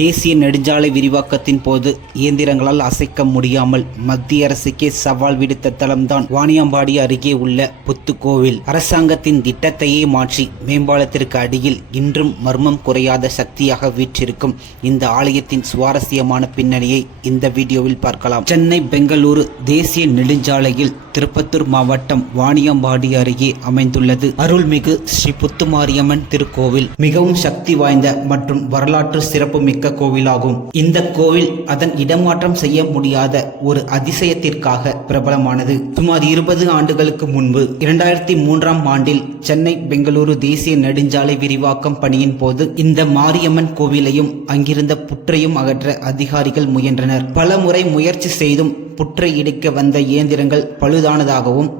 தேசிய நெடுஞ்சாலை விரிவாக்கத்தின் போது இயந்திரங்களால் அசைக்க முடியாமல் மத்திய அரசுக்கே சவால் விடுத்த தளம்தான் வாணியம்பாடி அருகே உள்ள புத்துக்கோவில். அரசாங்கத்தின் திட்டத்தையே மாற்றி மேம்பாலத்திற்கு அடியில் இன்றும் மர்மம் குறையாத சக்தியாக வீற்றிருக்கும் இந்த ஆலயத்தின் சுவாரஸ்யமான பின்னணியை இந்த வீடியோவில் பார்க்கலாம். சென்னை பெங்களூரு தேசிய நெடுஞ்சாலையில் திருப்பத்தூர் மாவட்டம் வாணியம்பாடி அருகே அமைந்துள்ளது அருள்மிகு ஸ்ரீ புத்துமாரியம்மன் திருக்கோவில். மிகவும் சக்தி வாய்ந்த மற்றும் வரலாற்று சிறப்புமிக்க கோவிலாகும். இந்த கோவில் அதன் இடமாற்றம் செய்ய முடியாத ஒரு அதிசயத்திற்காக பிரபலமானது. சுமார் 20 ஆண்டுகளுக்கு முன்பு 2003ஆம் ஆண்டில் சென்னை பெங்களூரு தேசிய நெடுஞ்சாலை விரிவாக்கம் பணியின் போது இந்த மாரியம்மன் கோவிலையும் அங்கிருந்த புற்றையும் அகற்ற அதிகாரிகள் முயன்றனர். பல முறை முயற்சி செய்தும் புற்றை இடிக்க வந்த இயந்திரங்கள் பழுதானதாகவும்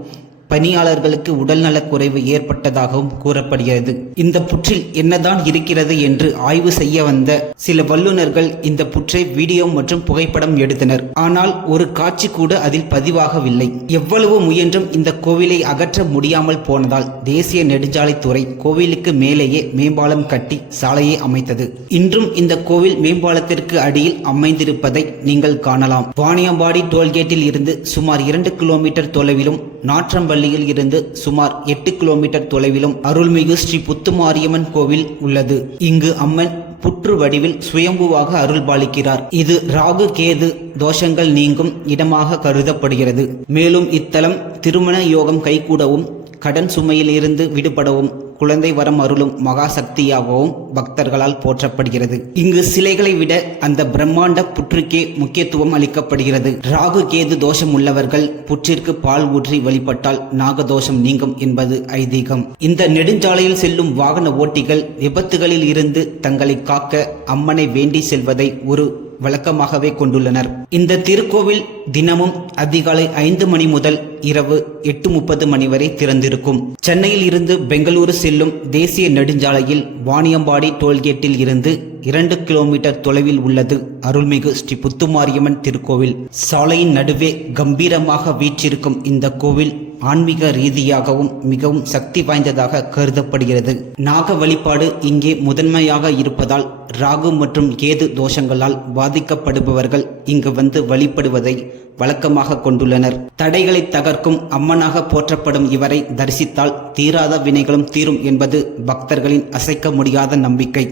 பணியாளர்களுக்கு உடல்நலக் குறைவு ஏற்பட்டதாகவும் கூறப்படுகிறது. இந்த புற்றில் என்னதான் இருக்கிறது என்று ஆய்வு செய்ய வந்த சில வல்லுநர்கள் இந்த புற்றை வீடியோ மற்றும் புகைப்படம் எடுத்தனர். ஆனால் ஒரு காட்சி கூட அதில் பதிவாகவில்லை. எவ்வளவு முயன்றும் இந்த கோவிலை அகற்ற முடியாமல் போனதால் தேசிய நெடுஞ்சாலைத்துறை கோவிலுக்கு மேலேயே மேம்பாலம் கட்டி சாலையை அமைத்தது. இன்றும் இந்த கோவில் மேம்பாலத்திற்கு அடியில் அமைந்திருப்பதை நீங்கள் காணலாம். வாணியம்பாடி டோல்கேட்டில் இருந்து சுமார் 2 கிலோமீட்டர் தொலைவிலும் நாற்றம்பள்ளியில் இருந்து சுமார் 8 கிலோமீட்டர் தொலைவிலும் அருள்மிகு ஸ்ரீ புத்துமாரியம்மன் கோவில் உள்ளது. இங்கு அம்மன் புற்று வடிவில் சுயம்புவாக அருள்பாலிக்கிறார். இது ராகு கேது தோஷங்கள் நீங்கும் இடமாக கருதப்படுகிறது. மேலும் இத்தலம் திருமண யோகம் கைகூடவும் கடன் சுமையில் இருந்து விடுபடவும் குழந்தை வரம் அருளும் மகா சக்தியாகவும் பக்தர்களால் போற்றப்படுகிறது. இங்கு சிலைகளை விட அந்த பிரம்மாண்ட புற்றுக்கே முக்கியத்துவம் அளிக்கப்படுகிறது. ராகு கேது தோஷம் உள்ளவர்கள் புற்றிற்கு பால் ஊற்றி வழிபட்டால் நாகதோஷம் நீங்கும் என்பது ஐதீகம். இந்த நெடுஞ்சாலையில் செல்லும் வாகன ஓட்டிகள் விபத்துகளில் இருந்து தங்களை காக்க அம்மனை வேண்டி செல்வதை ஒரு வழக்கமாகவே கொண்டுள்ளனர். இந்த திருக்கோவில் தினமும் அதிகாலை 5 மணி முதல் இரவு 8:30 மணி வரை திறந்திருக்கும். சென்னையில் இருந்து பெங்களூரு செல்லும் தேசிய நெடுஞ்சாலையில் வாணியம்பாடி டோல்கேட்டில் இருந்து 2 கிலோமீட்டர் தொலைவில் உள்ளது அருள்மிகு ஸ்ரீ புத்துமாரியம்மன் திருக்கோவில். சாலையின் நடுவே கம்பீரமாக வீற்றிருக்கும் இந்த கோவில் ஆன்மீக ரீதியாகவும் மிகவும் சக்தி வாய்ந்ததாக கருதப்படுகிறது. நாக வழிபாடு இங்கே முதன்மையாக இருப்பதால் ராகு மற்றும் கேது தோஷங்களால் பாதிக்கப்படுபவர்கள் இங்கு வந்து வழிபடுவதை வழக்கமாக கொண்டுள்ளனர். தடைகளை தகர்க்கும் அம்மனாக போற்றப்படும் இவரை தரிசித்தால் தீராத வினைகளும் தீரும் என்பது பக்தர்களின் அசைக்க முடியாத நம்பிக்கை.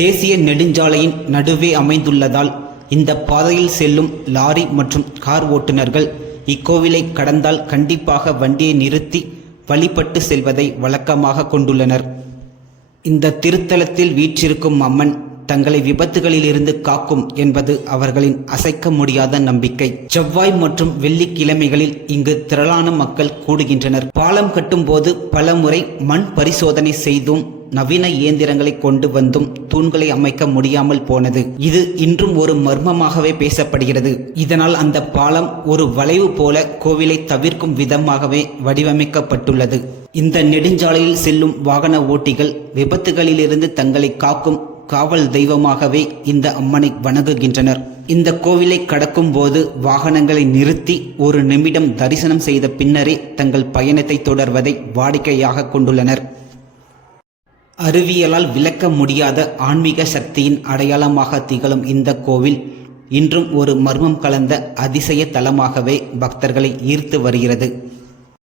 தேசிய நெடுஞ்சாலையின் நடுவே அமைந்துள்ளதால் இந்த பாதையில் செல்லும் லாரி மற்றும் கார் ஓட்டுநர்கள் இக்கோவிலை கடந்தால் கண்டிப்பாக வண்டியை நிறுத்தி வழிபட்டு செல்வதை வழக்கமாக கொண்டுள்ளனர். இந்த திருத்தலத்தில் வீற்றிருக்கும் அம்மன் தங்களை விபத்துகளிலிருந்து காக்கும் என்பது அவர்களின் அசைக்க முடியாத நம்பிக்கை. செவ்வாய் மற்றும் வெள்ளிக்கிழமைகளில் இங்கு திரளான மக்கள் கூடுகின்றனர். பாலம் கட்டும் போது பல முறை மண் பரிசோதனை செய்தும் நவீன இயந்திரங்களை கொண்டு வந்தும் தூண்களை அமைக்க முடியாமல் போனது. இது இன்றும் ஒரு மர்மமாகவே பேசப்படுகிறது. இதனால் அந்த பாலம் ஒரு வளைவு போல கோவிலை தவிர்க்கும் விதமாகவே வடிவமைக்கப்பட்டுள்ளது. இந்த நெடுஞ்சாலையில் செல்லும் வாகன ஓட்டிகள் விபத்துகளிலிருந்து தங்களை காக்கும் காவல் தெய்வமாகவே இந்த அம்மனை வணங்குகின்றனர். இந்த கோவிலை கடக்கும் போது வாகனங்களை நிறுத்தி 1 நிமிடம் தரிசனம் செய்த பின்னரே தங்கள் பயணத்தை தொடர்வதை வாடிக்கையாக கொண்டுள்ளனர். அறிவியலால் விளக்க முடியாத ஆன்மீக சக்தியின் அடையாளமாக திகழும் இந்த கோவில் இன்றும் ஒரு மர்மம் கலந்த அதிசய தலமாகவே பக்தர்களை ஈர்த்து வருகிறது.